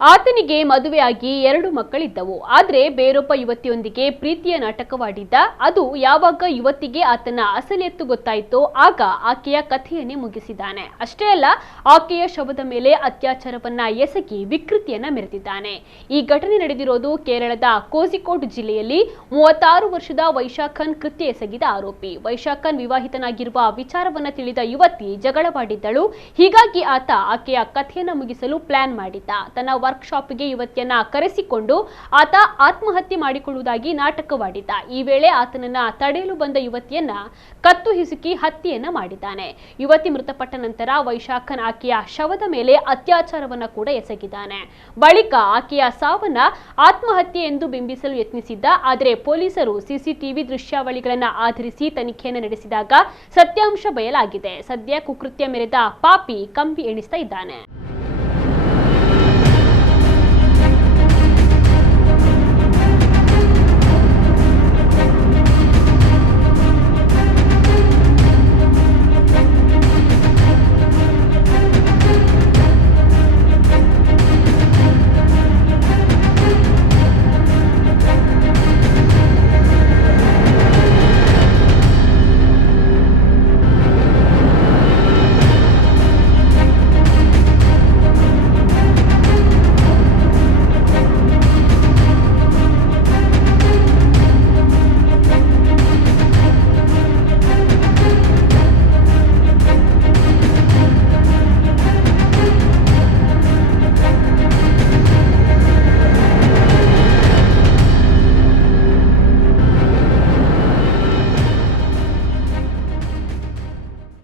ಆತನಿಗೆ ಮದುವೆಯಾಗಿ 2 ಮಕ್ಕಳಿದ್ದವು. ಆದರೆ ಬೇರೊಬ್ಬ ಯುವತಿಯೊಂದಿಗೆ ಪ್ರೀತಿಯ ನಾಟಕವಾಡಿದ್ದ. ಅದು ಯಾವಾಗ ಯುವತಿಗೆ ಆತನ ಅಸಲಿಯತ್ತು ಗೊತ್ತಾಯಿತೋ ಆಗ ಆಕೆಯ ಕಥೆಯನ್ನೇ ಮುಗಿಸಿದ್ದಾನೆ. ಅಷ್ಟೇ ಅಲ್ಲ, ಆಕೆಯ ಶವದ ಮೇಲೆ ಅತ್ಯಾಚಾರವನ್ನ ಎಸಗಿ ವಿಕೃತಿಯನ್ನ ಮೆರೆದಿದ್ದಾನೆ. ಈ ಘಟನೆ ನಡೆದಿರೋದು ಕೇರಳದ ಕೋಝಿಕೋಡ್ ಜಿಲ್ಲೆಯಲ್ಲಿ. 36 ವರ್ಷದ ವೈಶಾಖನ್ ಕೃತ್ಯ ಎಸಗಿದ ಆರೋಪಿ. ವೈಶಾಖನ್ ವಿವಾಹಿತನಾಗಿರುವ ವಿಚಾರವನ್ನ ತಿಳಿದ ಯುವತಿ ಜಗಳವಾಡಿದ್ದಳು. ಹೀಗಾಗಿ ಆತ ಆಕೆಯ ಕಥೆಯನ್ನ ಮುಗಿಸಲು ಪ್ಲಾನ್ ಮಾಡಿದ್ದ. ತನ್ನ ವರ್ಕ್ಶಾಪ್ಗೆ ಯುವತಿಯನ್ನ ಕರೆಸಿಕೊಂಡು ಆತ ಆತ್ಮಹತ್ಯೆ ಮಾಡಿಕೊಳ್ಳುವುದಾಗಿ ನಾಟಕವಾಡಿದ್ದ. ಈ ವೇಳೆ ಆತನನ್ನ ತಡೆಯಲು ಬಂದ ಯುವತಿಯನ್ನ ಕತ್ತು ಹಿಸುಕಿ ಹತ್ಯೆಯನ್ನ ಮಾಡಿದ್ದಾನೆ. ಯುವತಿ ಮೃತಪಟ್ಟ ನಂತರ ವೈಶಾಖನ್ ಆಕೆಯ ಶವದ ಮೇಲೆ ಅತ್ಯಾಚಾರವನ್ನ ಕೂಡ ಎಸಗಿದ್ದಾನೆ. ಬಳಿಕ ಆಕೆಯ ಸಾವನ್ನ ಆತ್ಮಹತ್ಯೆ ಎಂದು ಬಿಂಬಿಸಲು ಯತ್ನಿಸಿದ್ದ. ಆದರೆ ಪೊಲೀಸರು ಸಿಸಿಟಿವಿ ದೃಶ್ಯಾವಳಿಗಳನ್ನ ಆಧರಿಸಿ ತನಿಖೆಯನ್ನು ನಡೆಸಿದಾಗ ಸತ್ಯಾಂಶ ಬಯಲಾಗಿದೆ. ಸದ್ಯ ಕುಕೃತ್ಯ ಮೆರೆದ ಪಾಪಿ ಕಂಬಿ ಎಣಿಸ್ತಾ ಇದ್ದಾನೆ.